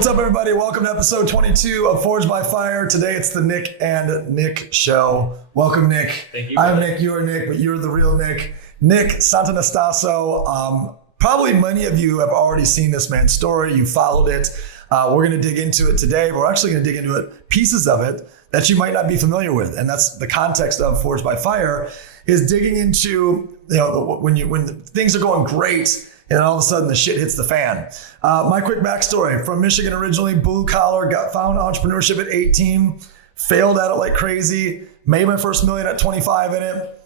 What's up, everybody? Welcome to episode 22 of Forged by Fire. Today, it's the Nick and Nick show. Welcome, Nick. Thank you. I'm Nick, you're Nick, but you're the real Nick. Nick Santonastasso. Probably many of you have already seen this man's story. You followed it. We're going to dig into it today. We're actually going to dig into it, pieces of it that you might not be familiar with. And that's the context of Forged by Fire, is digging into, when things are going great, and all of a sudden the shit hits the fan. My quick backstory: from Michigan originally, blue collar, found entrepreneurship at 18, failed at it like crazy, made my first million at 25 in it,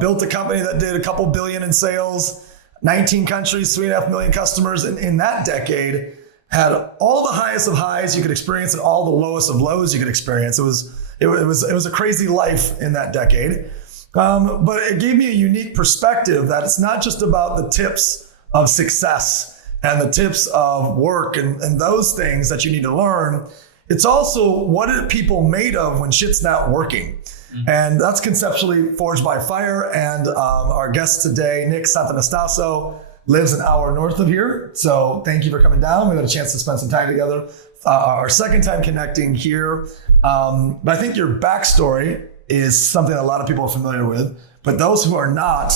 built a company that did a couple billion in sales, 19 countries, 3.5 million customers in that decade, had all the highest of highs you could experience and all the lowest of lows you could experience. It was a crazy life in that decade. But it gave me a unique perspective that it's not just about the tips of success and the tips of work and those things that you need to learn. It's also, what are people made of when shit's not working? Mm-hmm. And that's conceptually Forged by Fire. And our guest today, Nick Santonastasso, lives an hour north of here. So thank you for coming down. We had a chance to spend some time together. Our second time connecting here. But I think your backstory is something that a lot of people are familiar with. But those who are not,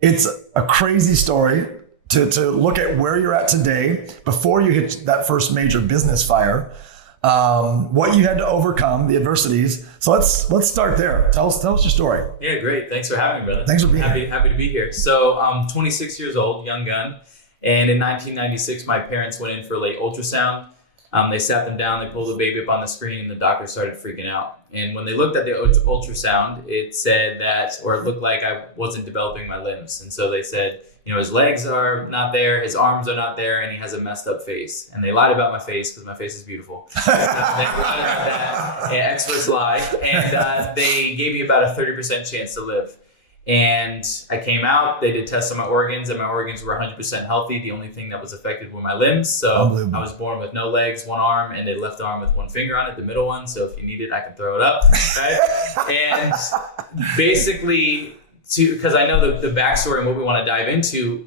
it's a crazy story to look at where you're at today before you hit that first major business fire, what you had to overcome, the adversities. So let's start there. Tell us your story. Yeah, great. Thanks for having me, brother. Thanks for being here. Happy to be here. So I'm 26 years old, young gun. And in 1996, my parents went in for a late ultrasound. They sat them down, they pulled the baby up on the screen, and the doctor started freaking out. And when they looked at the ultrasound, it said that, or it looked like I wasn't developing my limbs. And so they said, his legs are not there, his arms are not there, and he has a messed up face. And they lied about my face because my face is beautiful. They lied about that, and experts lie. And they gave me about a 30% chance to live. And I came out, they did tests on my organs, and my organs were 100% healthy. The only thing that was affected were my limbs. So I was born with no legs, one arm, and a left arm with one finger on it, the middle one. So if you need it, I can throw it up. Right? And basically, because I know the backstory and what we want to dive into,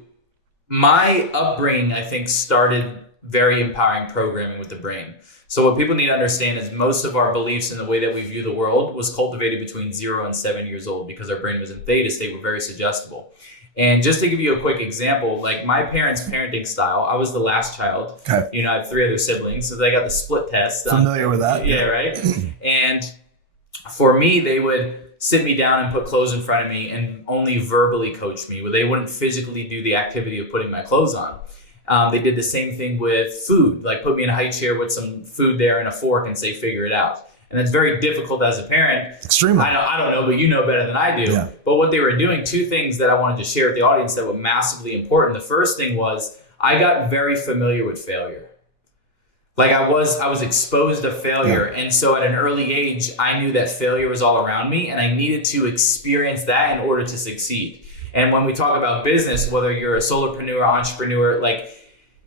my upbringing, I think, started very empowering programming with the brain. So what people need to understand is most of our beliefs and the way that we view the world was cultivated between 0 and 7 years old, because our brain was in theta state. We're very suggestible. And just to give you a quick example, like my parents' parenting style, I was the last child. Okay. I have 3 other siblings, so they got the split test. Familiar with that? Yeah, right? And for me, they would sit me down and put clothes in front of me and only verbally coach me, where they wouldn't physically do the activity of putting my clothes on. They did the same thing with food, like put me in a high chair with some food there and a fork and say, figure it out. And it's very difficult as a parent. Extremely. I don't know, but you know better than I do. Yeah. But what they were doing, 2 things that I wanted to share with the audience that were massively important. The first thing was I got very familiar with failure. Like I was exposed to failure. Yeah. And so at an early age, I knew that failure was all around me and I needed to experience that in order to succeed. And when we talk about business, whether you're a solo-preneur, entrepreneur, like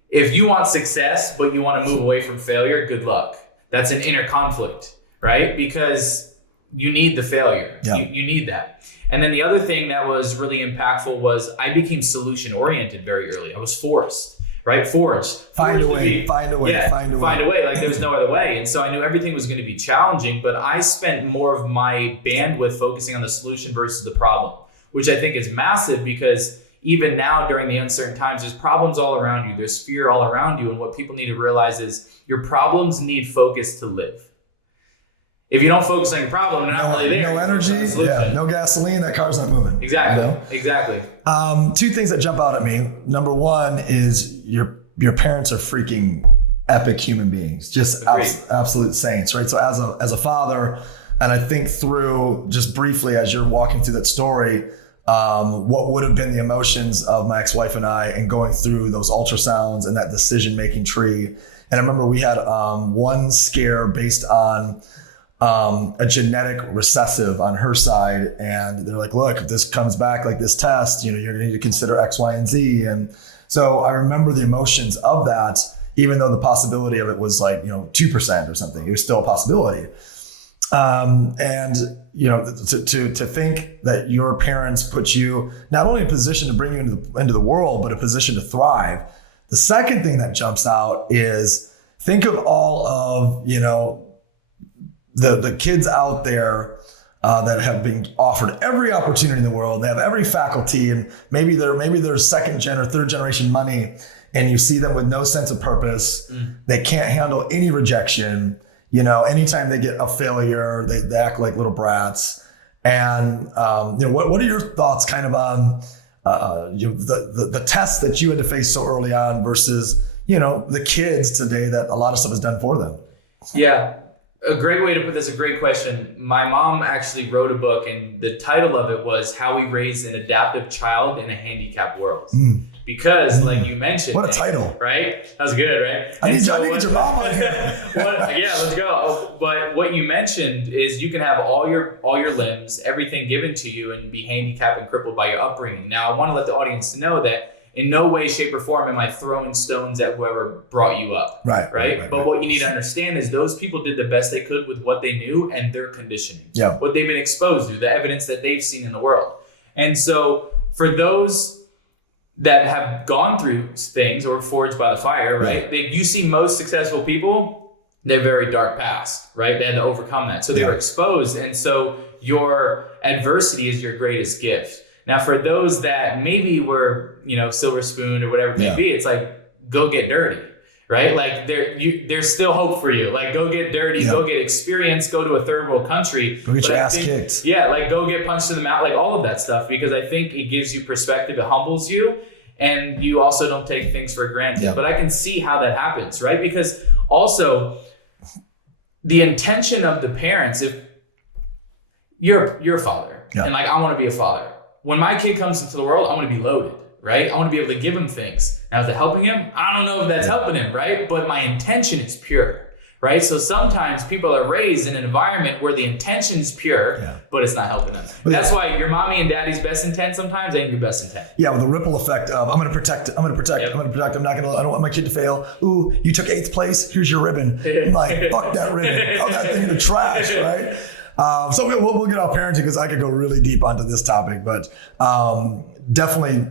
if you want success, but you want to move away from failure, good luck. That's an inner conflict, right? Because you need the failure. Yeah. You need that. And then the other thing that was really impactful was I became solution-oriented very early. I was forced. Right? Find a way. Like there was no other way. And so I knew everything was going to be challenging, but I spent more of my bandwidth focusing on the solution versus the problem, which I think is massive, because even now during the uncertain times, there's problems all around you. There's fear all around you. And what people need to realize is your problems need focus to live. If you don't focus on your problem, they're not really there. No energy, no gasoline, that car's not moving. Exactly. 2 things that jump out at me. Number 1 is your parents are freaking epic human beings, just absolute saints, right? So as a father, and I think through just briefly as you're walking through that story, what would have been the emotions of my ex-wife and I and going through those ultrasounds and that decision-making tree. And I remember we had one scare based on a genetic recessive on her side. And they're like, look, if this comes back like this test, you're going to need to consider X, Y, and Z. And so I remember the emotions of that, even though the possibility of it was like, 2% or something, it was still a possibility. And to think that your parents put you not only in a position to bring you into the world, but a position to thrive. The second thing that jumps out is think of all of, the kids out there that have been offered every opportunity in the world. They have every faculty, and maybe they're second gen or third generation money, and you see them with no sense of purpose. They can't handle any rejection. Anytime they get a failure, they act like little brats. And what are your thoughts kind of on the tests that you had to face so early on versus the kids today that a lot of stuff is done for them? Yeah. A great way to put this, a great question. My mom actually wrote a book, and the title of it was How We Raise an Adaptive Child in a Handicapped World. Because, like you mentioned, what a title, right? That was good, right? I need to get your mom on here. Yeah, let's go. But what you mentioned is you can have all your limbs, everything given to you, and be handicapped and crippled by your upbringing. Now, I want to let the audience know that in no way, shape, or form am I throwing stones at whoever brought you up. Right. But what you need to understand is those people did the best they could with what they knew and their conditioning. Yeah. What they've been exposed to, the evidence that they've seen in the world. And so for those that have gone through things or forged by the fire, right? You see most successful people, they're very dark past, right? They had to overcome that. So they were exposed. And so your adversity is your greatest gift. Now, for those that maybe were, silver spoon or whatever it may be, it's like, go get dirty, right? Like there's still hope for you. Like, go get dirty, go get experience, go to a third world country. Go get your ass kicked. Yeah, like go get punched in the mouth, like all of that stuff, because I think it gives you perspective, it humbles you, and you also don't take things for granted. Yeah. But I can see how that happens, right? Because also the intention of the parents, if you're a father and like, I want to be a father. When my kid comes into the world, I want to be loaded, right? I want to be able to give him things. Now, is it helping him? I don't know if that's helping him, right? But my intention is pure, right? So sometimes people are raised in an environment where the intention is pure, but it's not helping them. That's why your mommy and daddy's best intent sometimes ain't your best intent. Yeah, with the ripple effect of I'm going to protect. I don't want my kid to fail. Ooh, you took 8th place. Here's your ribbon. I'm like, fuck that ribbon. Throw that thing in the trash, right? So we'll get off parenting because I could go really deep onto this topic, but definitely,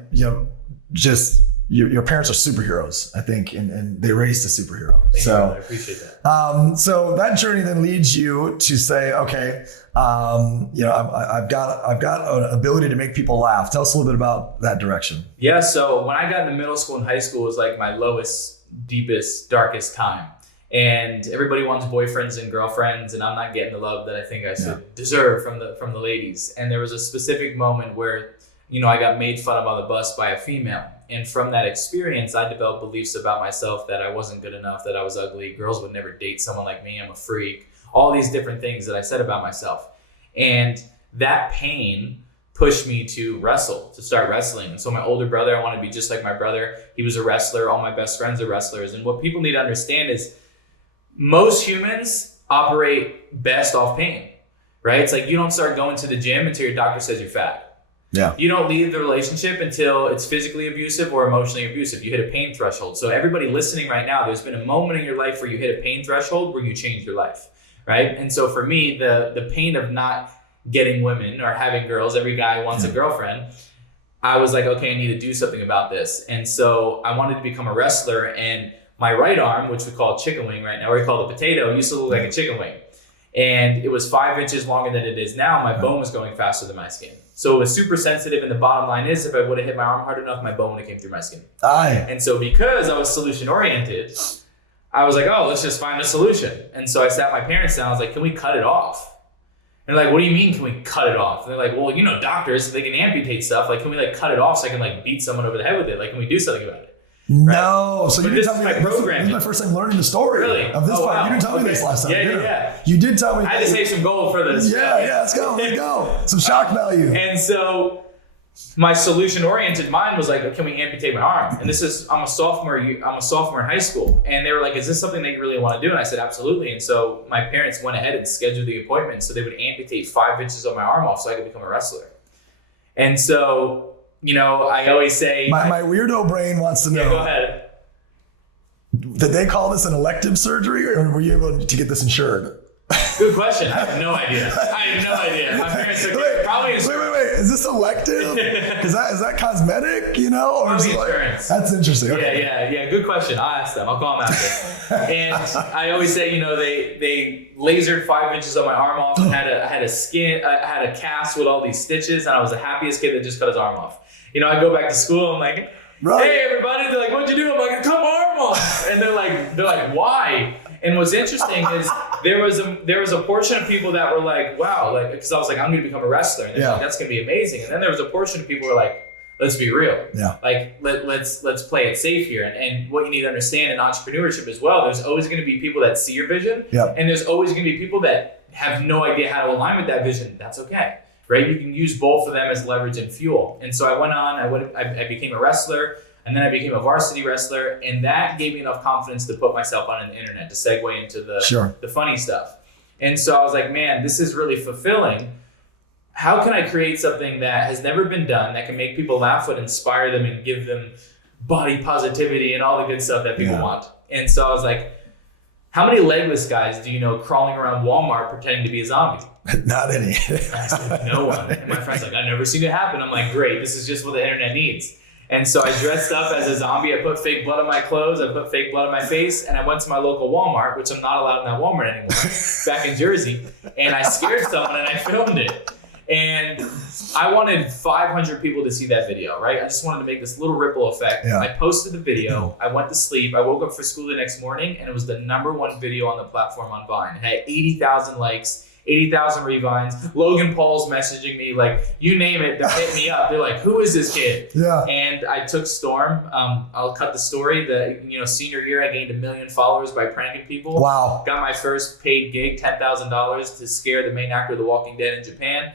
just your parents are superheroes, I think, and they raised a superhero. Thank you, I appreciate that. So that journey then leads you to say, okay, I've got an ability to make people laugh. Tell us a little bit about that direction. Yeah. So when I got into middle school and high school, it was like my lowest, deepest, darkest time. And everybody wants boyfriends and girlfriends, and I'm not getting the love that I think I should deserve from the ladies. And there was a specific moment where, I got made fun of on the bus by a female. And from that experience, I developed beliefs about myself that I wasn't good enough, that I was ugly, girls would never date someone like me, I'm a freak, all these different things that I said about myself. And that pain pushed me to start wrestling. And so my older brother, I wanted to be just like my brother. He was a wrestler. All my best friends are wrestlers. And what people need to understand is most humans operate best off pain, right? It's like you don't start going to the gym until your doctor says you're fat. Yeah. You don't leave the relationship until it's physically abusive or emotionally abusive. You hit a pain threshold. So everybody listening right now, there's been a moment in your life where you hit a pain threshold where you changed your life, right? And so for me, the pain of not getting women or having girls, every guy wants a girlfriend, I was like, okay, I need to do something about this. And so I wanted to become a wrestler, and my right arm, which we call chicken wing right now, or we call it potato, used to look like a chicken wing. And it was 5 inches longer than it is now. My bone was going faster than my skin. So it was super sensitive, and the bottom line is if I would have hit my arm hard enough, my bone would have came through my skin. And so because I was solution oriented, I was like, oh, let's just find a solution. And so I sat my parents down. I was like, can we cut it off? And they're like, what do you mean, can we cut it off? And they're like, well, doctors, they can amputate stuff. Like, can we cut it off so I can beat someone over the head with it? Like, can we do something about it? No, right? So you didn't tell me. This is my first time learning the story of this part. Wow. You didn't tell me this last time. Yeah. You did tell me. I had to save some gold for this. Yeah. Let's go. Some shock value. And so my solution-oriented mind was like, can we amputate my arm? And I'm a sophomore in high school, and they were like, is this something that you really want to do? And I said, absolutely. And so my parents went ahead and scheduled the appointment so they would amputate 5 inches of my arm off so I could become a wrestler. And so, I always say... My weirdo brain wants to know. Yeah, go ahead. Did they call this an elective surgery, or were you able to get this insured? Good question. I have no idea. My parents are probably... Wait. is this elective? Is that cosmetic, you know? Or is it insurance. That's interesting. Okay. Yeah. Good question. I'll ask them. I'll call them after. And I always say, they lasered 5 inches of my arm off. And I had a cast with all these stitches, and I was the happiest kid that just cut his arm off. I go back to school. I'm like, hey everybody. They're like, what'd you do? I'm like, I cut my arm off. And they're like, why? And what's interesting is there was a portion of people that were like, wow, like, because I was like, I'm going to become a wrestler. And they're like, that's going to be amazing. And then there was a portion of people who were like, let's be real. Yeah. Like, let's play it safe here. And what you need to understand in entrepreneurship as well, there's always going to be people that see your vision. Yep. And there's always going to be people that have no idea how to align with that vision. That's okay. Right? You can use both of them as leverage and fuel. And so I went on, I became a wrestler, and then I became a varsity wrestler, and that gave me enough confidence to put myself on the internet to segue into the funny stuff. And so I was like, man, this is really fulfilling. How can I create something that has never been done, that can make people laugh and inspire them and give them body positivity and all the good stuff that people want? And so I was like, how many legless guys do you know crawling around Walmart pretending to be a zombie? Not any. I said, no one. And my friend's like, I've never seen it happen. I'm like, great, this is just what the internet needs. And so I dressed up as a zombie. I put fake blood on my clothes. I put fake blood on my face. And I went to my local Walmart, which I'm not allowed in that Walmart anymore, back in Jersey. And I scared someone and I filmed it. And I wanted 500 people to see that video, right? I just wanted to make this little ripple effect. Yeah. I posted the video. I went to sleep. I woke up for school the next morning, and it was the #1 video on the platform on Vine. It had 80,000 likes, 80,000 revines. Logan Paul's messaging me, like, you name it, they're hitting me up. They're like, who is this kid? Yeah. And I took storm. I'll cut the story. Senior year, I gained 1 million followers by pranking people. Wow. Got my first paid gig, $10,000 to scare the main actor of The Walking Dead in Japan.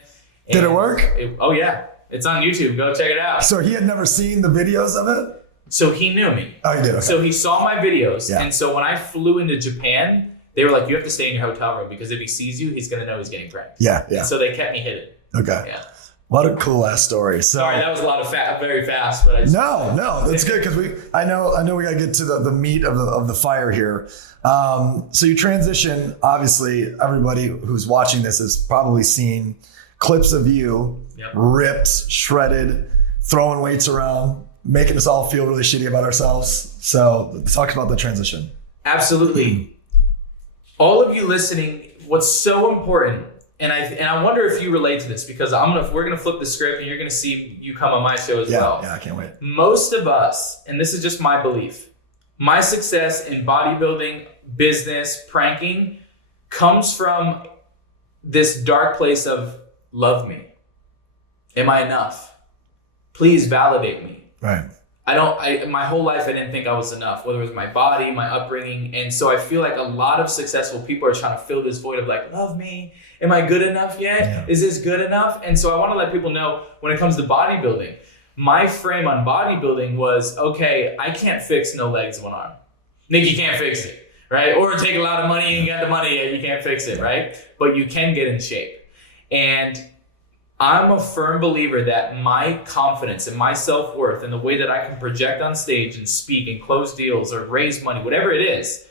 Did it work? Oh yeah, it's on YouTube. Go check it out. So he had never seen the videos of it? So he knew me. Oh, he did. Okay. So he saw my videos, and so when I flew into Japan, they were like, "You have to stay in your hotel room because if he sees you, he's gonna know he's getting pranked." Yeah. And so they kept me hidden. Okay. Yeah. What a cool ass story. So, sorry, that was a lot of very fast, but I just, no, that's good because I know we gotta get to the meat of the fire here. So you transition. Obviously, everybody who's watching this has probably seen clips of you, ripped, shredded, throwing weights around, making us all feel really shitty about ourselves. So talk about the transition. Absolutely. All of you listening, what's so important, and I wonder if you relate to this because we're gonna flip the script and you're gonna see you come on my show as well. Yeah, I can't wait. Most of us, and this is just my belief, my success in bodybuilding, business, pranking comes from this dark place of, love me. Am I enough? Please validate me. Right. My whole life I didn't think I was enough, whether it was my body, my upbringing. And so I feel like a lot of successful people are trying to fill this void of like, love me. Am I good enough yet? Yeah. Is this good enough? And so I want to let people know when it comes to bodybuilding, my frame on bodybuilding was, okay, I can't fix no legs, one arm. Nick, you can't fix it, right? Or take a lot of money, you ain't got the money yet, you can't fix it, right? But you can get in shape. And I'm a firm believer that my confidence and my self-worth and the way that I can project on stage and speak and close deals or raise money, whatever it is,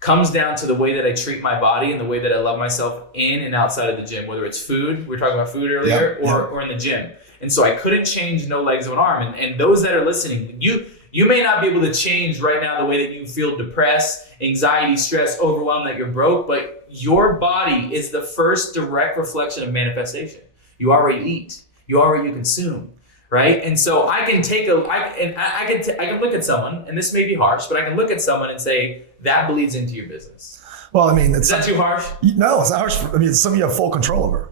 comes down to the way that I treat my body and the way that I love myself in and outside of the gym, whether it's food, we were talking about food earlier, or in the gym. And so I couldn't change no legs, one arm. And those that are listening, you may not be able to change right now the way that you feel depressed, anxiety, stress, overwhelmed, that you're broke, but your body is the first direct reflection of manifestation. You are what you eat. You are what you consume, right? And so I can I can look at someone, and this may be harsh, but I can look at someone and say, that bleeds into your business. Well, I mean, is that too harsh? No, it's not harsh. I mean, it's something you have full control over.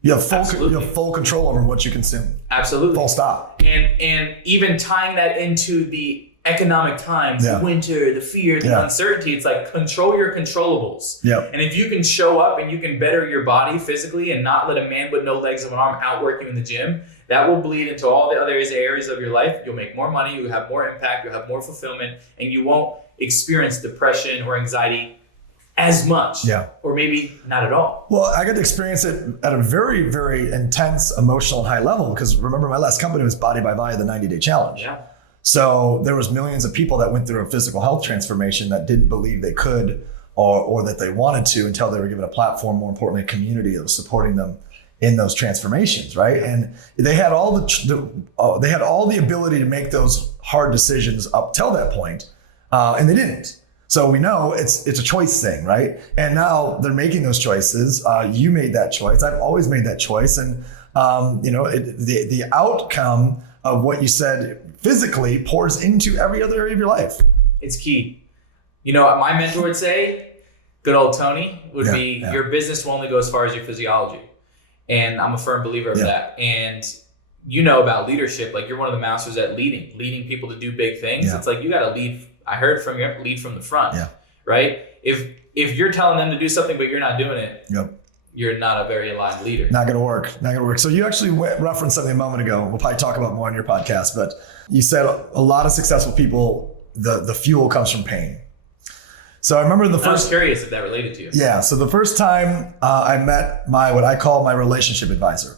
You have full control over what you consume. Absolutely. Full stop. And even tying that into the economic times, the winter, the fear, the uncertainty, it's like control your controllables. Yep. And if you can show up and you can better your body physically and not let a man with no legs and one arm outwork you in the gym, that will bleed into all the other areas of your life. You'll make more money, you'll have more impact, you'll have more fulfillment, and you won't experience depression or anxiety as much, or maybe not at all. Well, I got to experience it at a very, very intense, emotional, high level, because remember my last company was Body by Via, the 90-day challenge. Yeah. So there was millions of people that went through a physical health transformation that didn't believe they could or that they wanted to until they were given a platform, more importantly, a community that was supporting them in those transformations, right? And they had all they had all the ability to make those hard decisions up till that point, and they didn't. So we know it's a choice thing, right? And now they're making those choices. You made that choice. I've always made that choice, and the outcome of what you said physically pours into every other area of your life. It's key. You know what my mentor would say, good old Tony, would be your business will only go as far as your physiology. And I'm a firm believer of that. And you know about leadership, like you're one of the masters at leading people to do big things. Yeah. It's like you got to lead. I heard from you, have to lead from the front, right? If you're telling them to do something, but you're not doing it, you're not a very aligned leader. Not gonna work. So you actually referenced something a moment ago. We'll probably talk about more on your podcast, but you said a lot of successful people, the fuel comes from pain. So I remember I was curious if that related to you. Yeah. So the first time I met what I call my relationship advisor.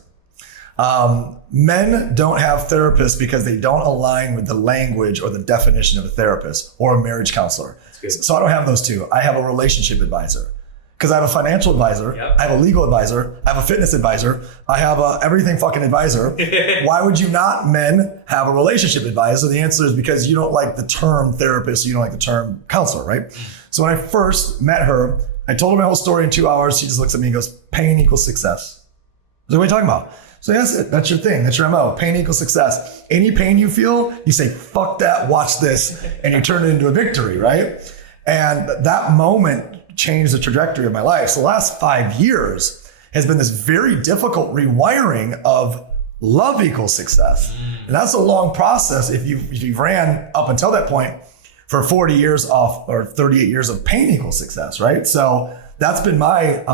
Men don't have therapists because they don't align with the language or the definition of a therapist or a marriage counselor. So I don't have those two. I have a relationship advisor because I have a financial advisor. I have a legal advisor. I have a fitness advisor. I have a everything fucking advisor. Why would you not, men, have a relationship advisor? The answer is because you don't like the term therapist. You don't like the term counselor, right? So when I first met her, I told her my whole story in 2 hours. She just looks at me and goes, pain equals success. So what are you talking about? So yes, that's your thing. That's your MO. Pain equals success. Any pain you feel, you say, fuck that, watch this, and you turn it into a victory, right? And that moment changed the trajectory of my life. So the last 5 years has been this very difficult rewiring of love equals success. And that's a long process if you've ran up until that point for 40 years off or 38 years of pain equals success, right? So that's been my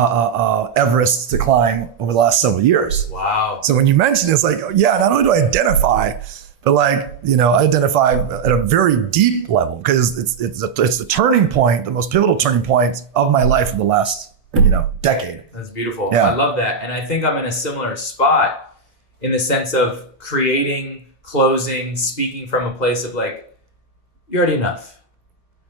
Everest to climb over the last several years. Wow. So when you mention it, it's like, yeah, not only do I identify, but I identify at a very deep level because it's the turning point, the most pivotal turning point of my life in the last, decade. That's beautiful. Yeah. I love that. And I think I'm in a similar spot in the sense of creating, closing, speaking from a place of you're already enough.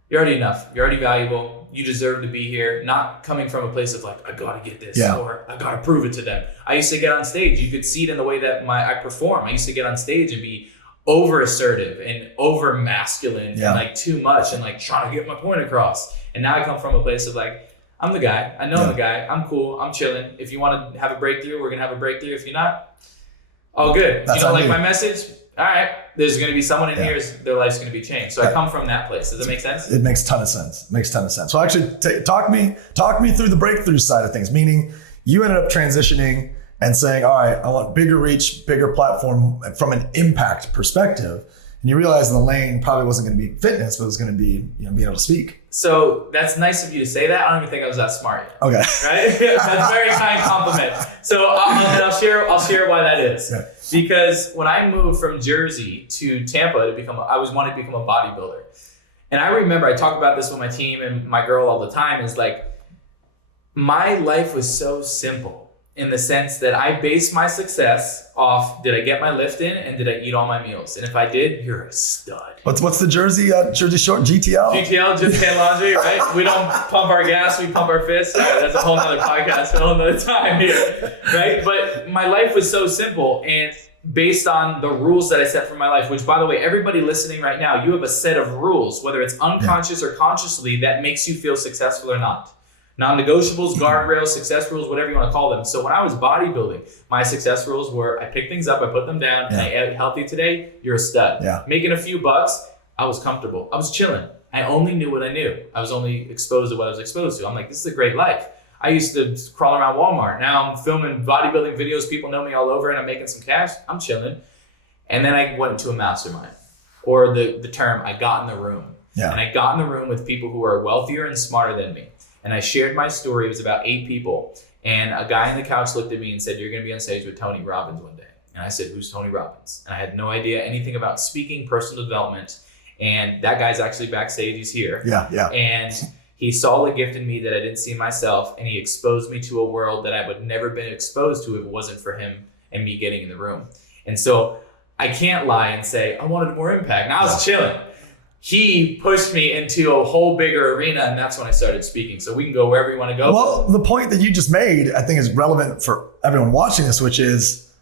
You're already enough. You're already valuable. You deserve to be here. Not coming from a place of I gotta get this or I gotta prove it to them. I used to get on stage. You could see it in the way that I perform. I used to get on stage and be over assertive and over masculine and too much and trying to get my point across. And now I come from a place of I'm the guy. I know I'm the guy. I'm cool. I'm chilling. If you want to have a breakthrough, we're gonna have a breakthrough. If you're not, all good. If you don't like my message, all right, there's going to be someone in here, their life's going to be changed. So I come from that place. Does that make sense? It makes a ton of sense. So actually talk me through the breakthrough side of things, meaning you ended up transitioning and saying, all right, I want bigger reach, bigger platform from an impact perspective. And you realized the lane probably wasn't going to be fitness, but it was going to be, being able to speak. So that's nice of you to say that. I don't even think I was that smart yet. Okay. Right? That's a very kind compliment. So I'll share why that is. Yeah. Because when I moved from Jersey to Tampa I wanted to become a bodybuilder. And I remember I talk about this with my team and my girl all the time is my life was so simple in the sense that I based my success off, did I get my lift in and did I eat all my meals? And if I did, you're a stud. What's the Jersey Short GTL? GTL, Gym Tan Laundry, right? We don't pump our gas, we pump our fists. That's a whole nother podcast, a whole nother time here, right? But my life was so simple and based on the rules that I set for my life, which by the way, everybody listening right now, you have a set of rules, whether it's unconscious or consciously, that makes you feel successful or not. Non-negotiables, guardrails, success rules, whatever you want to call them. So when I was bodybuilding, my success rules were I pick things up, I put them down, and I ate healthy today, you're a stud. Yeah. Making a few bucks, I was comfortable. I was chilling. I only knew what I knew. I was only exposed to what I was exposed to. I'm this is a great life. I used to crawl around Walmart. Now I'm filming bodybuilding videos. People know me all over and I'm making some cash. I'm chilling. And then I went into a mastermind or the term, I got in the room. Yeah. And I got in the room with people who are wealthier and smarter than me. And I shared my story. It was about 8 people. And a guy on the couch looked at me and said, you're going to be on stage with Tony Robbins one day. And I said, who's Tony Robbins? And I had no idea anything about speaking, personal development. And that guy's actually backstage. He's here. Yeah. And he saw the gift in me that I didn't see in myself. And he exposed me to a world that I would never been exposed to if it wasn't for him and me getting in the room. And so I can't lie and say, I wanted more impact. And I was chilling. he pushed me into a whole bigger arena, and that's when I started speaking. So we can go wherever you want to go. Well, the point that you just made, I think, is relevant for everyone watching this, which is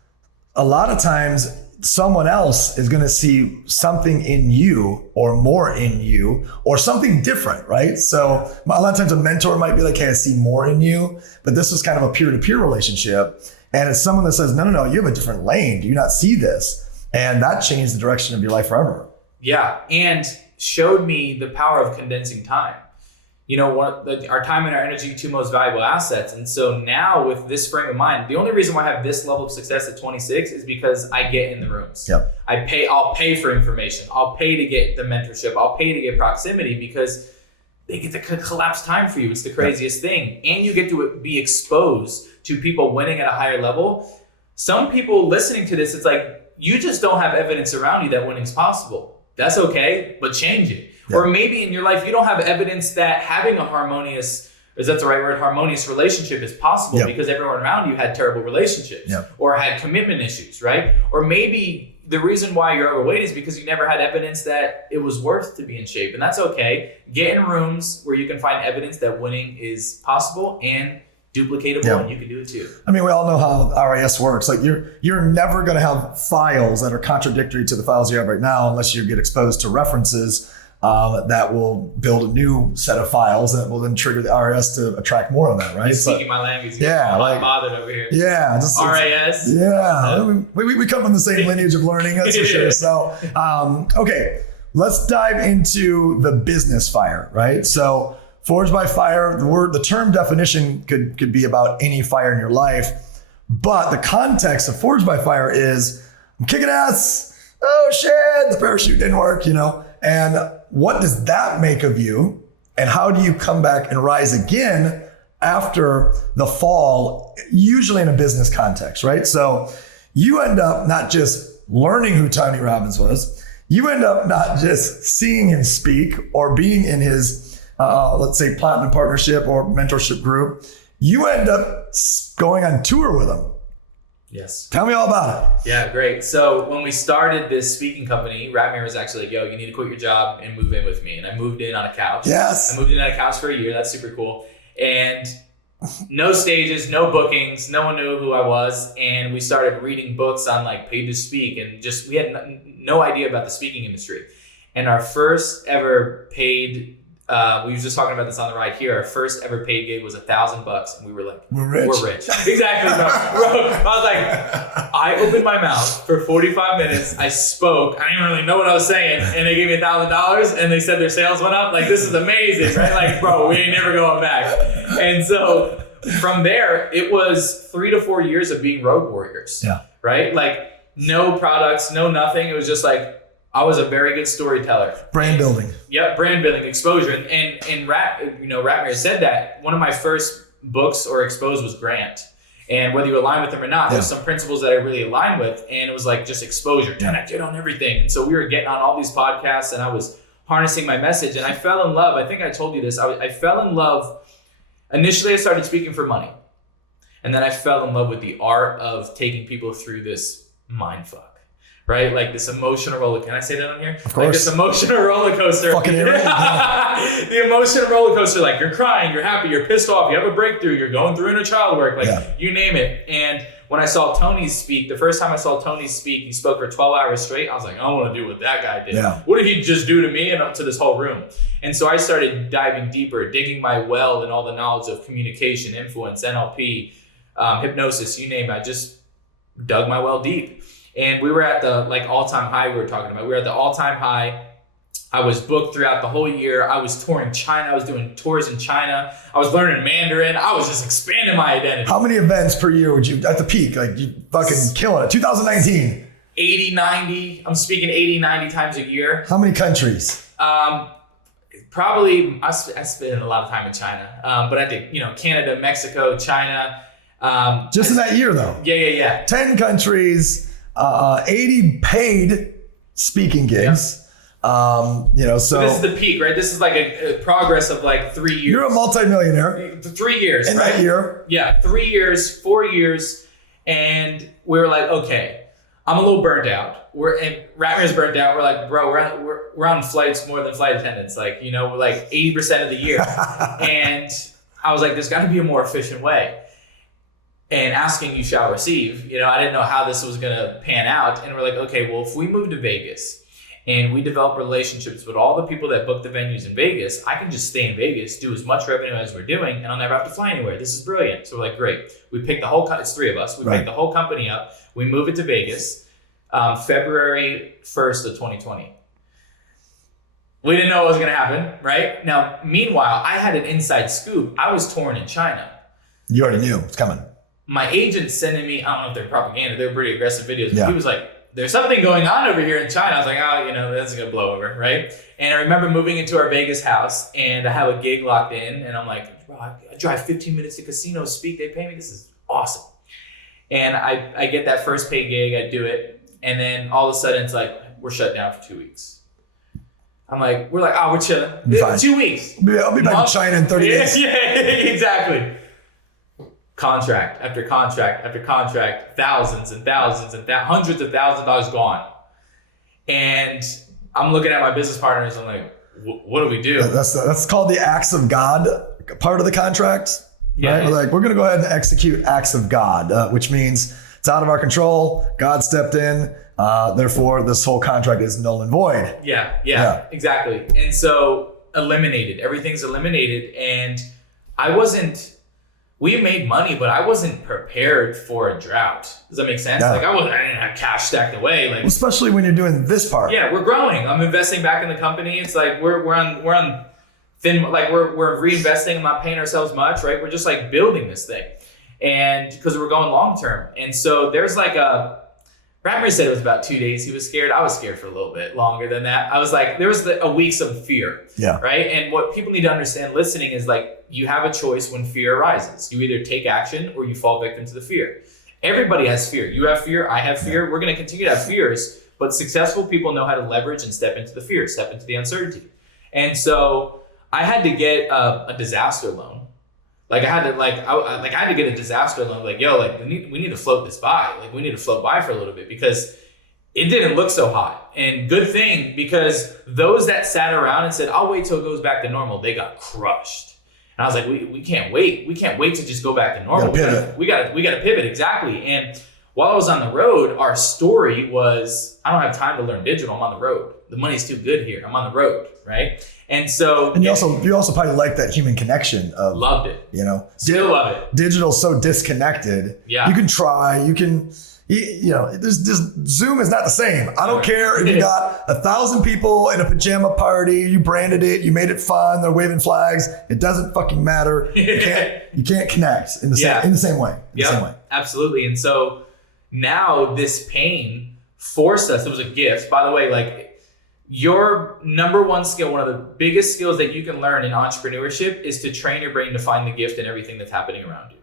a lot of times someone else is going to see something in you or more in you or something different, right? So a lot of times a mentor might be like, hey, I see more in you, but this is kind of a peer-to-peer relationship. And it's someone that says, no, you have a different lane. Do you not see this? And that changed the direction of your life forever. Yeah, and showed me the power of condensing time. You know, our time and our energy, two most valuable assets. And so now with this frame of mind, the only reason why I have this level of success at 26 is because I get in the rooms. Yep. I'll pay for information. I'll pay to get the mentorship. I'll pay to get proximity because they get to collapse time for you. It's the craziest thing. And you get to be exposed to people winning at a higher level. Some people listening to this, it's like, you just don't have evidence around you that winning's possible. That's okay, but change it. Yeah. Or maybe in your life, you don't have evidence that having a harmonious relationship is possible because everyone around you had terrible relationships or had commitment issues, right? Or maybe the reason why you're overweight is because you never had evidence that it was worth to be in shape. And that's okay. Get in rooms where you can find evidence that winning is possible and duplicatable, and you can do it too. I mean, we all know how RIS works. Like you're never going to have files that are contradictory to the files you have right now unless you get exposed to references that will build a new set of files that will then trigger the RIS to attract more of that, right? You're speaking my language. Yeah, I'm bothered over here. Yeah, RIS. Yeah, we come from the same lineage of learning, that's for sure. So, okay, let's dive into the business fire, right? So, Forged by Fire, the term definition could be about any fire in your life, but the context of Forged by Fire is I'm kicking ass. Oh shit, the parachute didn't work, And what does that make of you? And how do you come back and rise again after the fall, usually in a business context, right? So you end up not just learning who Tony Robbins was, you end up not just seeing him speak or being in his let's say platinum partnership or mentorship group, you end up going on tour with him. Yes. Tell me all about it. Yeah, great. So when we started this speaking company, Ratmir was actually like, yo, you need to quit your job and move in with me. And I moved in on a couch. Yes. I moved in on a couch for a year. That's super cool. And no stages, no bookings. No one knew who I was. And we started reading books on like paid to speak. And just, we had no idea about the speaking industry. And our first ever paid we were just talking about this on the ride here. Our first ever paid gig was $1,000, and we were like, we're rich. Exactly, bro. I was like, I opened my mouth for 45 minutes. I spoke. I didn't really know what I was saying, and they gave me $1,000, and they said their sales went up. Like, this is amazing, right? Like, bro, we ain't never going back. And so from there, it was 3 to 4 years of being road warriors. Yeah. Right? Like, no products, no nothing. It was just like, I was a very good storyteller. Brand building. Yep, brand building, exposure. And Ratmir said that one of my first books or expos was Grant. And whether you align with them or not, there's some principles that I really align with. And it was like just exposure, 10x on everything. And so we were getting on all these podcasts and I was harnessing my message. And I fell in love. I think I told you this. I fell in love. Initially, I started speaking for money. And then I fell in love with the art of taking people through this mind fuck. Right? Like this emotional roller. Can I say that on here? Of course. Like this emotional roller coaster. Fucking The emotional roller coaster. Like you're crying, you're happy, you're pissed off, you have a breakthrough, you're going through inner child work. Like you name it. And when I saw Tony speak, the first time I saw Tony speak, he spoke for 12 hours straight. I was like, I want to do what that guy did. Yeah. What did he just do to me and up to this whole room? And so I started diving deeper, digging my well in all the knowledge of communication, influence, NLP, hypnosis, you name it. I just dug my well deep. And we were at the all-time high we were talking about. We were at the all-time high. I was booked throughout the whole year. I was touring China. I was doing tours in China. I was learning Mandarin. I was just expanding my identity. How many events per year would you, at the peak, like you fucking killing it? 2019. 80, 90. I'm speaking 80, 90 times a year. How many countries? Probably, I spent a lot of time in China. But I did, Canada, Mexico, China. Just in that year though? Yeah. 10 countries. 80 paid speaking gigs. So this is the peak, right? This is like a progress of like 3 years. You're a multimillionaire. 3 years, in right? that year. Yeah, 3 years, 4 years. And we were like, okay, I'm a little burnt out. Ratmir's burnt out. We're like, bro, we're on flights more than flight attendants. Like, you know, we're like 80% of the year. And I was like, there's got to be a more efficient way. And asking you shall receive. You know, I didn't know how this was going to pan out. And we're like, okay, well, if we move to Vegas and we develop relationships with all the people that book the venues in Vegas, I can just stay in Vegas, do as much revenue as we're doing, and I'll never have to fly anywhere. This is brilliant. So we're like, great. We pick the whole, it's 3 of us. We pick the whole company up. We move it to Vegas, February 1st of 2020. We didn't know what was going to happen, right? Now, meanwhile, I had an inside scoop. I was touring in China. You already knew it's coming. My agent's sending me, I don't know if they're propaganda, they're pretty aggressive videos, but he was like, there's something going on over here in China. I was like, oh, you know, that's going to blow over, right? And I remember moving into our Vegas house, and I have a gig locked in, and I'm like, bro, I drive 15 minutes to casinos, speak, they pay me, this is awesome. And I get that first paid gig, I do it, and then all of a sudden it's like, we're shut down for 2 weeks. I'm like, we're chilling. 2 weeks. I'll be back in China in 30 days. Yeah, exactly. Contract after contract after contract, thousands and thousands and hundreds of thousands of dollars gone. And I'm looking at my business partners. I'm like, what do we do? That's called the acts of God part of the contract. Yeah. Right? We're like, we're going to go ahead and execute acts of God, which means it's out of our control. God stepped in. Therefore, this whole contract is null and void. Yeah, exactly. And so eliminated. Everything's eliminated. And we made money, but I wasn't prepared for a drought. Does that make sense? Yeah. Like I didn't have cash stacked away. Like, especially when you're doing this part. Yeah, we're growing. I'm investing back in the company. It's like we're on thin, like we're reinvesting and not paying ourselves much, right? We're just like building this thing. And because we're going long term. And so there's like Ratmer said it was about 2 days he was scared. I was scared for a little bit longer than that. I was like, there was a weeks of fear, right? And what people need to understand listening is like, you have a choice when fear arises. You either take action or you fall victim to the fear. Everybody has fear. You have fear, I have fear. We're gonna continue to have fears, but successful people know how to leverage and step into the fear, step into the uncertainty. And so I had to get a disaster loan. Like I had to get a disaster loan. Like, yo, like we need to float this by. Like we need to float by for a little bit because it didn't look so hot. And good thing, because those that sat around and said, I'll wait till it goes back to normal, they got crushed. And I was like, we can't wait. We can't wait to just go back to normal. We got to pivot. Exactly. And while I was on the road, our story was, I don't have time to learn digital. I'm on the road. The money's too good here. I'm on the road. Right. And so, and you also probably like that human connection of, loved it. You know, still love it. Digital's so disconnected. Yeah. You can try, there's Zoom is not the same. I don't care if you got 1,000 people in a pajama party, you branded it, you made it fun, they're waving flags. It doesn't fucking matter. You can't connect in the same way. Absolutely. And so now this pain forced us, it was a gift. By the way, like your number one skill, one of the biggest skills that you can learn in entrepreneurship is to train your brain to find the gift in everything that's happening around you.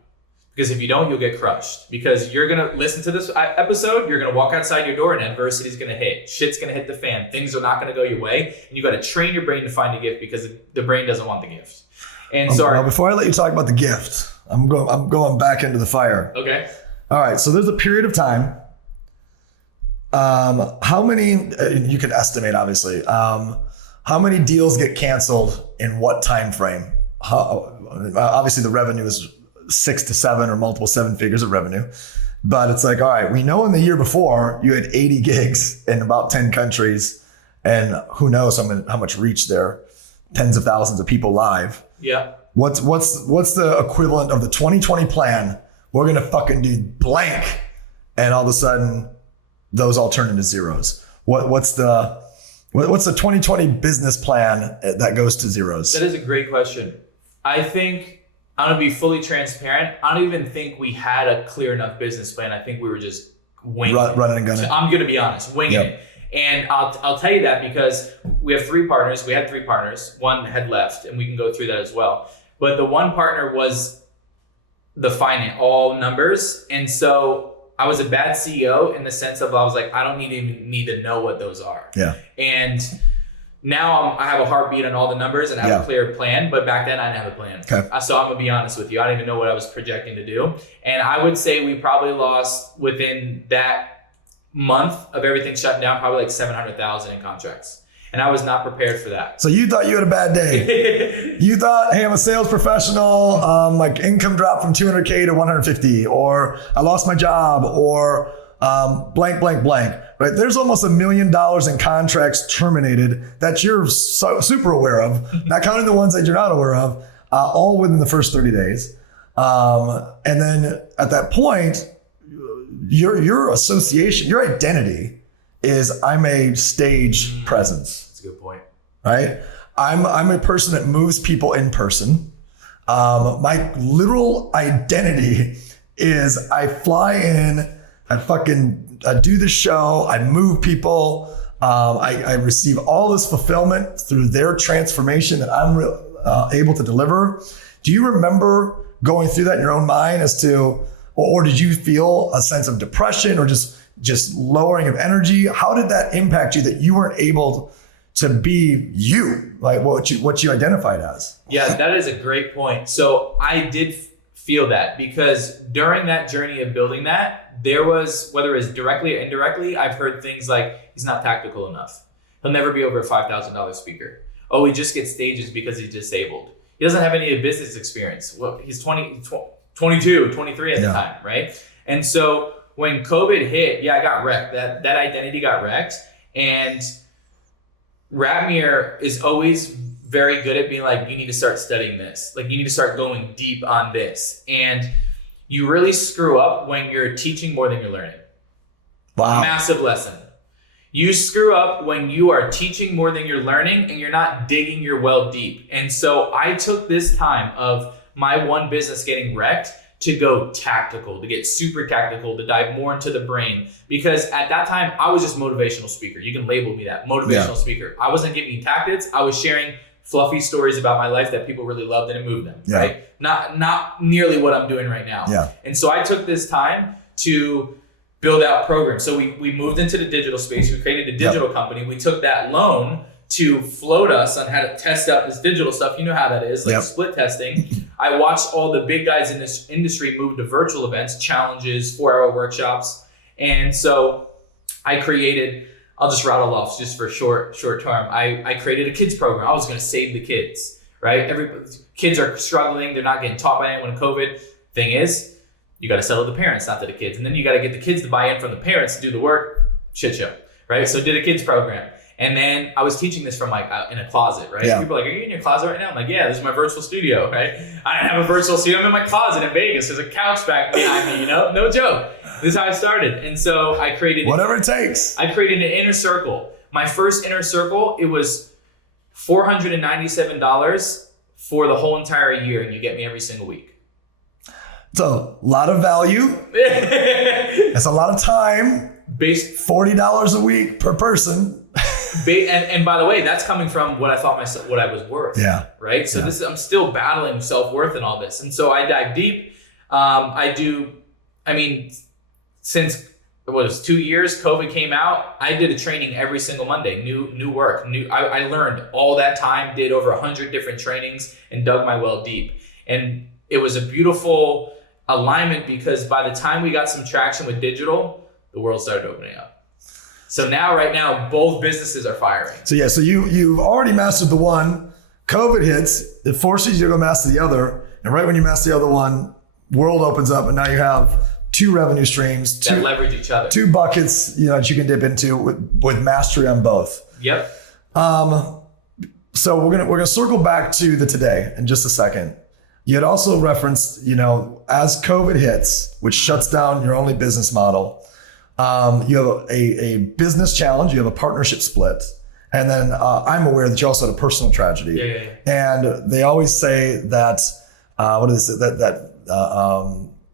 Because if you don't, you'll get crushed. Because you're going to listen to this episode, you're going to walk outside your door and adversity is going to hit. Shit's going to hit the fan. Things are not going to go your way. And you got to train your brain to find a gift because the brain doesn't want the gift. And now, before I let you talk about the gift, I'm going back into the fire. Okay. All right. So there's a period of time. How many, you can estimate obviously, how many deals get canceled in what time frame? Obviously the revenue is 6 to 7 or multiple 7 figures of revenue, but it's like, all right, we know in the year before you had 80 gigs in about 10 countries and who knows how much reach there, tens of thousands of people live. Yeah. What's the equivalent of the 2020 plan? We're going to fucking do blank. And all of a sudden those all turn into zeros. What's the 2020 business plan that goes to zeros? That is a great question. I think I'm going to be fully transparent. I don't even think we had a clear enough business plan. I think we were just winging it. Running and gunning. I'm going to be honest, winging it. And I'll tell you that because we have 3 partners. We had 3 partners. One had left, and we can go through that as well. But the one partner was the finance, all numbers. And so I was a bad CEO in the sense of I was like, I don't even need to know what those are. Yeah. And now I have a heartbeat on all the numbers and I have a clear plan, but back then I didn't have a plan. Okay. So I'm gonna be honest with you. I don't even know what I was projecting to do. And I would say we probably lost within that month of everything shut down, probably like 700,000 in contracts. And I was not prepared for that. So you thought you had a bad day. You thought, hey, I'm a sales professional. Like income dropped from 200K to 150, or I lost my job, or blank, blank, blank, right? There's almost $1 million in contracts terminated that you're super aware of, not counting the ones that you're not aware of, all within the first 30 days. And then at that point, your association, your identity is I'm a stage presence. That's a good point. Right? I'm a person that moves people in person. My literal identity is I fly in, I do the show, I move people, I receive all this fulfillment through their transformation that I'm able to deliver. Do you remember going through that in your own mind as to, or did you feel a sense of depression or just lowering of energy? How did that impact you that you weren't able to be you, like what you identified as? Yeah, that is a great point. So I did feel that, because during that journey of building that, there was, whether it's directly or indirectly, I've heard things like, he's not tactical enough. He'll never be over a $5,000 speaker. Oh, he just gets stages because he's disabled. He doesn't have any business experience. Well, he's 22, 23 at the time, right? And so when COVID hit, I got wrecked. That identity got wrecked. And Ratmir is always very good at being like, you need to start studying this. Like, you need to start going deep on this. And you really screw up when you're teaching more than you're learning. Wow. Massive lesson. You screw up when you are teaching more than you're learning and you're not digging your well deep. And so I took this time of my one business getting wrecked to go tactical, to get super tactical, to dive more into the brain. Because at that time, I was just motivational speaker. You can label me that, motivational speaker. I wasn't giving you tactics. I was sharing fluffy stories about my life that people really loved and it moved them, right? Not nearly what I'm doing right now. And so I took this time to build out programs. So we moved into the digital space. We created a digital company. We took that loan to float us on how to test out this digital stuff. You know how that is, like split testing. I watched all the big guys in this industry move to virtual events, challenges, 4-hour workshops. And so I created, I'll just rattle off just for short term. I created a kids program. I was going to save the kids, right? Kids are struggling. They're not getting taught by anyone in COVID. Thing is, you got to settle the parents, not to the kids. And then you got to get the kids to buy in from the parents to do the work. Shit show, right? So did a kids program. And then I was teaching this from like in a closet, right? People are like, are you in your closet right now? I'm like, yeah, this is my virtual studio, right? I don't have a virtual studio. I'm in my closet in Vegas. There's a couch back behind me, no joke. This is how I started. And so I created— whatever it takes. I created an inner circle. My first inner circle, it was $497 for the whole entire year. And you get me every single week. It's a lot of value. It's a lot of time. $40 a week per person. And by the way, that's coming from what I thought what I was worth. Right. So I'm still battling self-worth and all this. And so I dive deep. Since it was 2 years, COVID came out, I did a training every single Monday, new work. I learned all that time, did over 100 different trainings and dug my well deep. And it was a beautiful alignment because by the time we got some traction with digital, the world started opening up. So right now, both businesses are firing. So you've already mastered the one, COVID hits, it forces you to go master the other. And right when you master the other one, world opens up and now you have two revenue streams. That leverage each other. Two buckets, that you can dip into with mastery on both. Yep. So we're gonna circle back to the today in just a second. You had also referenced, as COVID hits, which shuts down your only business model, you have a business challenge, you have a partnership split, and then I'm aware that you also had a personal tragedy. And they always say that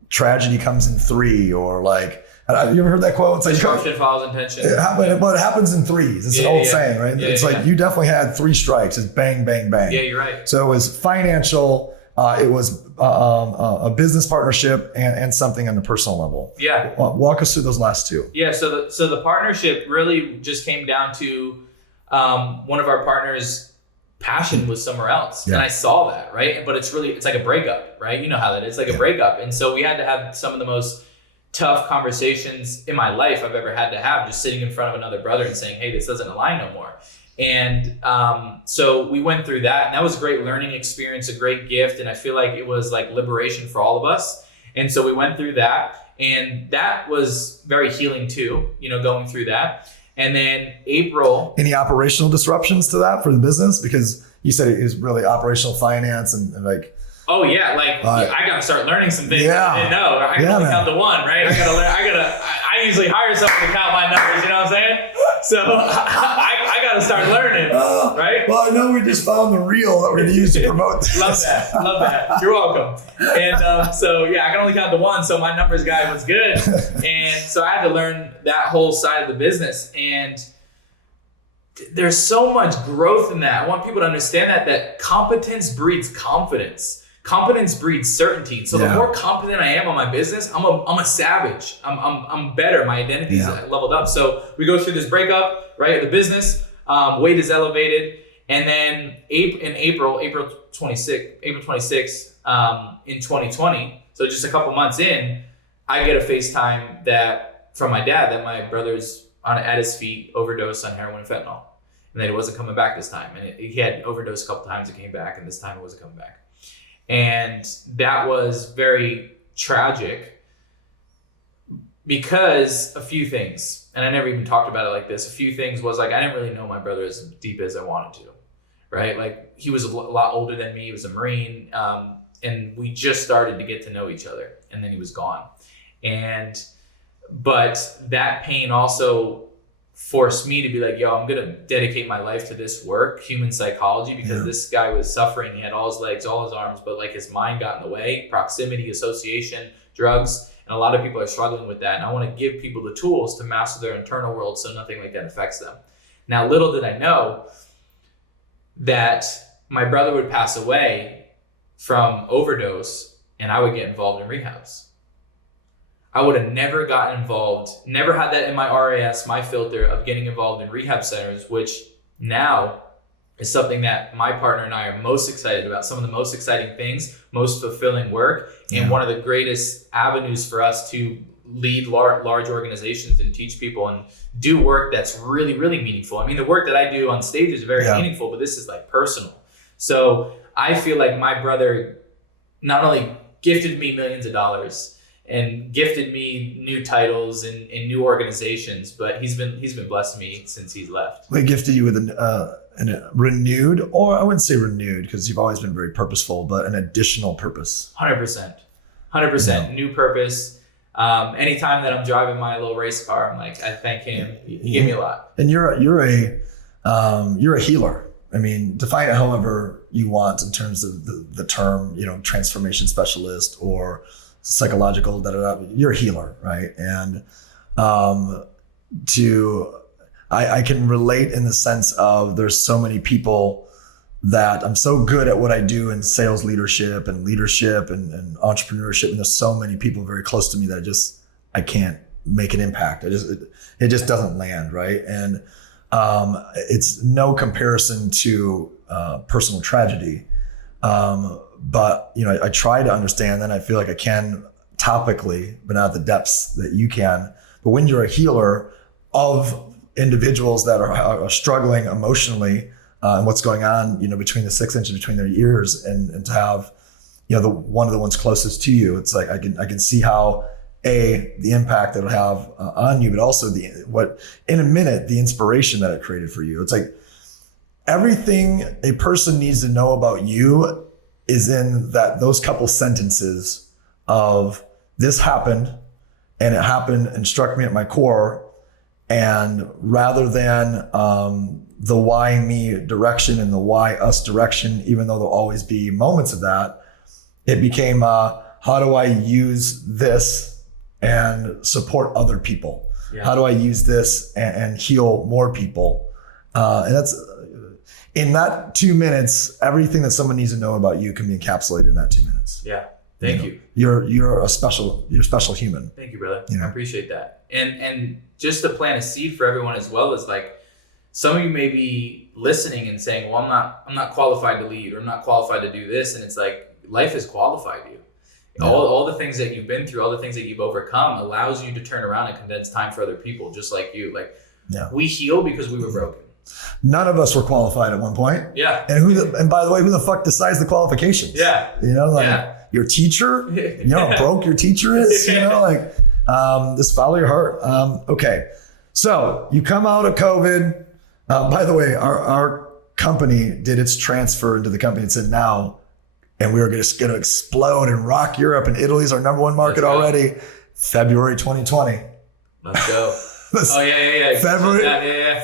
tragedy comes in three, or like, you ever heard that quote? It's like destruction follows intention. But it happens in threes. It's an old saying, right? It's like you definitely had three strikes. It's bang, bang, bang. Yeah, you're right. So it was financial. It was a business partnership and something on the personal level. Yeah. Walk us through those last two. Yeah. So the partnership really just came down to one of our partners' passion was somewhere else. And I saw that, right? But it's like a breakup, right? You know how that is, like a breakup. And so we had to have some of the most tough conversations in my life I've ever had to have, just sitting in front of another brother and saying, hey, this doesn't align no more. And so we went through that, and that was a great learning experience, a great gift. And I feel like it was like liberation for all of us. And so we went through that, and that was very healing too, you know, going through that. And then April. Any operational disruptions to that for the business? Because you said it was really operational finance and like. Oh yeah, like I gotta start learning some things I didn't know. I can only count to one, right? I gotta learn. I usually hire someone to count my numbers. You know what I'm saying? So I gotta start learning, right? Well, I know we just found the reel that we're gonna use to promote this. Love that. You're welcome. And so yeah, I can only count to one. So my numbers guy was good, and so I had to learn that whole side of the business. And there's so much growth in that. I want people to understand that competence breeds confidence. Competence breeds certainty. So the more competent I am on my business, I'm a savage. I'm better. My identity's leveled up. So we go through this breakup, right? The business, weight is elevated. And then April 26th, in 2020, so just a couple months in, I get a FaceTime from my dad that my brother's at his feet, overdosed on heroin and fentanyl. And that it wasn't coming back this time. And he had overdosed a couple times, it came back, and this time it wasn't coming back. And that was very tragic because a few things, and I never even talked about it like this. A few things was like, I didn't really know my brother as deep as I wanted to, right? Like he was a lot older than me. He was a Marine. And we just started to get to know each other, and then he was gone. But that pain also forced me to be like, yo, I'm going to dedicate my life to this work, human psychology, because this guy was suffering. He had all his legs, all his arms, but like his mind got in the way, proximity, association, drugs. And a lot of people are struggling with that. And I want to give people the tools to master their internal world so nothing like that affects them. Now, little did I know that my brother would pass away from overdose and I would get involved in rehabs. I would have never gotten involved, never had that in my RAS, my filter of getting involved in rehab centers, which now is something that my partner and I are most excited about. Some of the most exciting things, most fulfilling work, and one of the greatest avenues for us to lead large organizations and teach people and do work that's really, really meaningful. I mean, the work that I do on stage is very meaningful, but this is like personal. So I feel like my brother not only gifted me millions of dollars and gifted me new titles and new organizations, but he's been blessing me since he's left. We gifted you with a renewed, or I wouldn't say renewed because you've always been very purposeful, but an additional purpose. 100%, new purpose. Anytime that I'm driving my little race car, I'm like, I thank him. He gave me a lot. And you're a healer. I mean, define it however you want in terms of the term, transformation specialist or psychological, you're a healer, right? And I can relate in the sense of there's so many people that I'm so good at what I do in sales leadership and entrepreneurship. And there's so many people very close to me that I can't make an impact. It just doesn't land, right? And it's no comparison to personal tragedy. But I try to understand, and I feel like I can topically, but not the depths that you can. But when you're a healer of individuals that are struggling emotionally, and what's going on, between the 6 inches between their ears, and to have, one of the ones closest to you, it's like I can see how the impact that it'll have on you, but also in a minute, the inspiration that it created for you. It's like everything a person needs to know about you is in those couple sentences of this happened, and it happened and struck me at my core. And rather than the why me direction and the why us direction, even though there'll always be moments of that, it became how do I use this and support other people? Yeah. How do I use this and heal more people? And that's in that 2 minutes, everything that someone needs to know about you can be encapsulated in that 2 minutes. Yeah. Thank you. You're a special human. Thank you, brother. I appreciate that. And just to plant a seed for everyone as well is like, some of you may be listening and saying, well, I'm not qualified to lead, or I'm not qualified to do this. And it's like, life has qualified you. All the things that you've been through, all the things that you've overcome allows you to turn around and condense time for other people, just like you. Like we heal because we were broken. None of us were qualified at one point. Yeah. And by the way, who the fuck decides the qualifications? Yeah. Your teacher, you know how broke your teacher is, just follow your heart. Okay. So you come out of COVID. By the way, our company did its transfer into the company. It said now, and we were just going to explode and rock Europe, and Italy's our number one market already. February 2020. Let's go.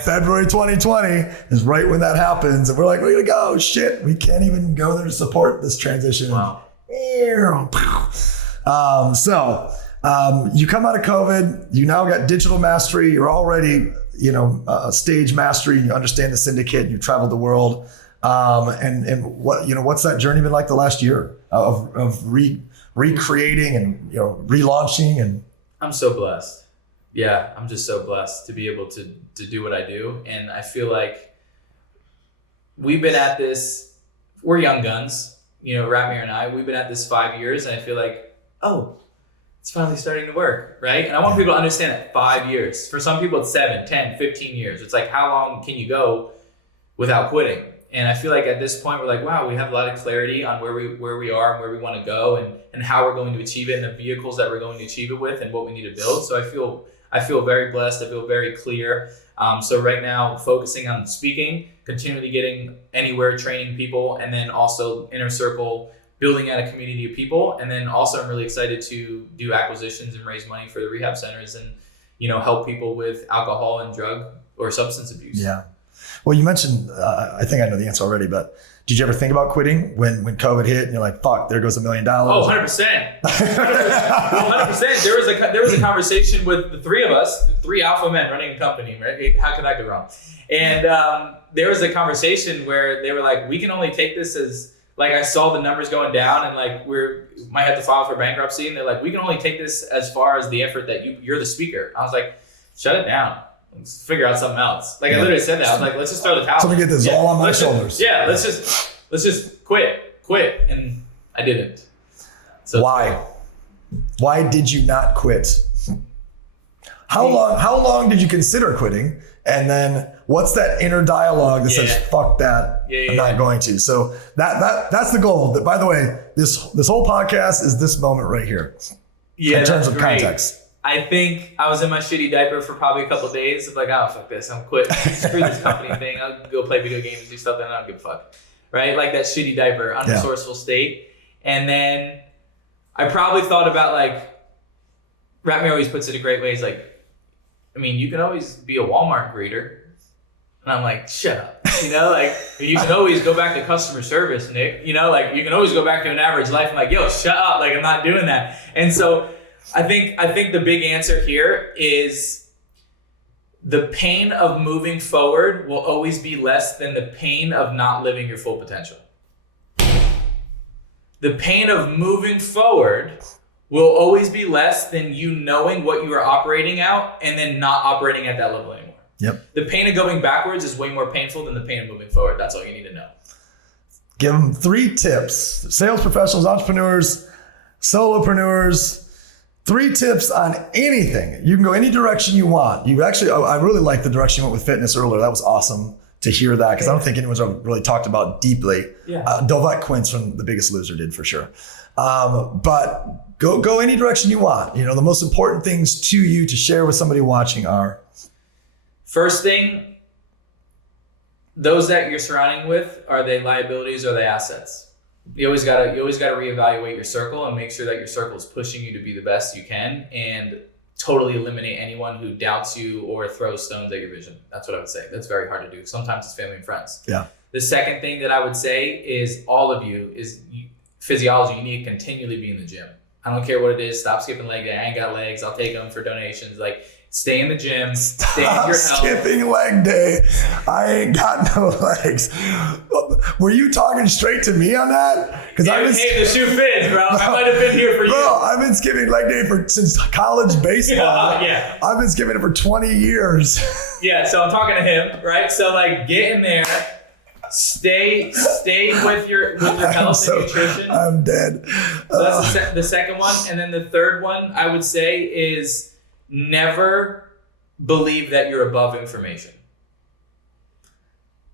February 2020 is right when that happens. And we're like, we're going to go. Shit, we can't even go there to support this transition. Wow. You come out of COVID, you now got digital mastery. You're already, stage mastery. You understand the syndicate. You traveled the world. And what's that journey been like the last year of recreating and relaunching? And I'm so blessed. Yeah, I'm just so blessed to be able to do what I do. And I feel like we've been at this, we're young guns, Ratmir and I, we've been at this 5 years, and I feel like, it's finally starting to work, right? And I want people to understand that 5 years. For some people, it's 7, 10, 15 years. It's like, how long can you go without quitting? And I feel like at this point, we're like, wow, we have a lot of clarity on where we are and where we want to go and how we're going to achieve it and the vehicles that we're going to achieve it with and what we need to build. So I feel very blessed. I feel very clear. So right now, focusing on speaking, continually getting anywhere, training people, and then also inner circle, building out a community of people. And then also I'm really excited to do acquisitions and raise money for the rehab centers and, help people with alcohol and drug or substance abuse. Yeah. Well, you mentioned, I think I know the answer already, but did you ever think about quitting when COVID hit and you're like, fuck, there goes $1 million? Oh, 100%. 100%. There was a conversation with the three of us, 3 alpha men running a company, right? How could that go wrong? And there was a conversation where they were like, we can only take this as, like, I saw the numbers going down and like might have to file for bankruptcy. And they're like, we can only take this as far as the effort that you're the speaker. I was like, shut it down. Let's figure out something else. Like I literally said that. I was like, let's just throw the towel. So we get this all on my shoulders. Let's just quit. And I didn't. So Why did you not quit? How long did you consider quitting? And then what's that inner dialogue that says, fuck that, I'm not going to. So that's the goal. That, by the way, this whole podcast is this moment right here. Yeah, in terms of context. I think I was in my shitty diaper for probably a couple of days. I'm like, oh, fuck this. I'm quitting. Screw this company thing. I'll go play video games, do stuff that I don't give a fuck. Right? Like that shitty diaper, unresourceful state. And then I probably thought about Ratmir always puts it a great way. He's like, you can always be a Walmart greeter. And I'm like, shut up. You can always go back to customer service, Nick. You can always go back to an average life. I'm like, yo, shut up. I'm not doing that. And so I think the big answer here is the pain of moving forward will always be less than the pain of not living your full potential. The pain of moving forward will always be less than you knowing what you are operating out and then not operating at that level anymore. Yep. The pain of going backwards is way more painful than the pain of moving forward. That's all you need to know. Give them 3 tips. Sales professionals, entrepreneurs, solopreneurs. 3 tips on anything. You can go any direction you want. I really like the direction you went with fitness earlier. That was awesome to hear that because I don't think anyone's really talked about deeply. Yeah. Dovette Quince from The Biggest Loser did for sure. But go any direction you want. The most important things to you to share with somebody watching are? First thing, those that you're surrounding with, are they liabilities or are they assets? You always gotta reevaluate your circle and make sure that your circle is pushing you to be the best you can and totally eliminate anyone who doubts you or throws stones at your vision. That's what I would say. That's very hard to do. Sometimes it's family and friends. Yeah. The second thing that I would say is all of you is physiology. You need to continually be in the gym. I don't care what it is. Stop skipping leg day. I ain't got legs. I'll take them for donations. Stay in the gym. Stay in your health. Skipping leg day. I ain't got no legs. Were you talking straight to me on that? Because hey, the shoe fits, bro. I might have been here for you. Bro, I've been skipping leg day since college baseball. Yeah. I've been skipping it for 20 years. Yeah, so I'm talking to him, right? So get in there Stay with your health and nutrition. I'm dead. So that's the second one. And then the third one I would say is never believe that you're above information.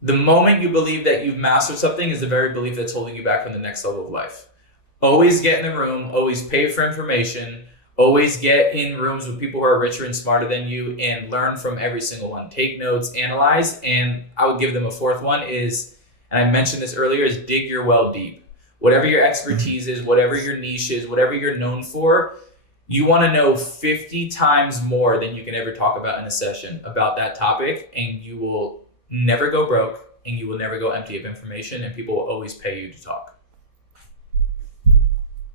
The moment you believe that you've mastered something is the very belief that's holding you back from the next level of life. Always get in the room, always pay for information, always get in rooms with people who are richer and smarter than you and learn from every single one. Take notes, analyze, and I would give them a fourth one is, and I mentioned this earlier, is dig your well deep. Whatever your expertise is, whatever your niche is, whatever you're known for, you want to know 50 times more than you can ever talk about in a session about that topic, and you will never go broke and you will never go empty of information, and people will always pay you to talk.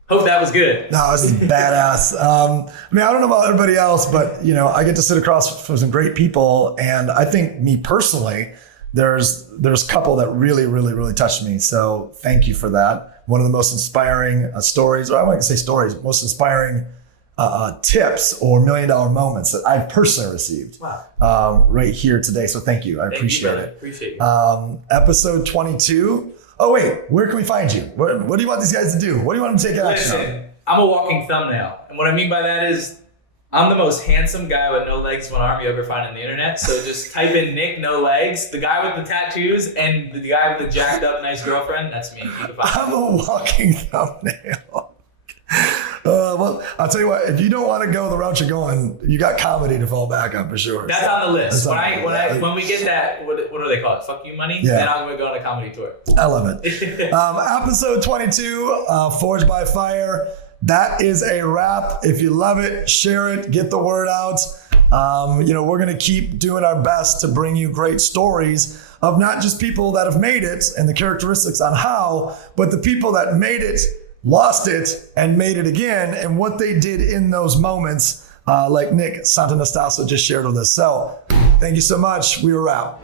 Hope that was good. No, this is badass. I mean, I don't know about everybody else, but I get to sit across from some great people, and I think me personally, there's a couple that really, really, really touched me. So thank you for that. One of the most inspiring stories, or I wouldn't say stories, most inspiring tips or $1 million moments that I've personally received. Wow. Right here today. So thank you. I appreciate it. Appreciate you. Episode 22. Oh wait, where can we find you? What do you want these guys to do? What do you want them to take action on? Listen, I'm a walking thumbnail. And what I mean by that is I'm the most handsome guy with no legs, one arm you ever find on the internet. So just type in Nick, no legs, the guy with the tattoos, and the guy with the jacked up nice girlfriend. That's me. You can find I'm a walking thumbnail. Well, I'll tell you what, if you don't want to go the route you're going, you got comedy to fall back on for sure. That's on the list. When we get that, what do they call it? Fuck you money? Yeah. Then I'm going to go on a comedy tour. I love it. Episode 22, Forged by Fire. That is a wrap. If you love it, share it, get the word out. We're going to keep doing our best to bring you great stories of not just people that have made it and the characteristics on how, but the people that made it, lost it, and made it again, and what they did in those moments, like Nick Santonastasso just shared with us. So thank you so much. We are out.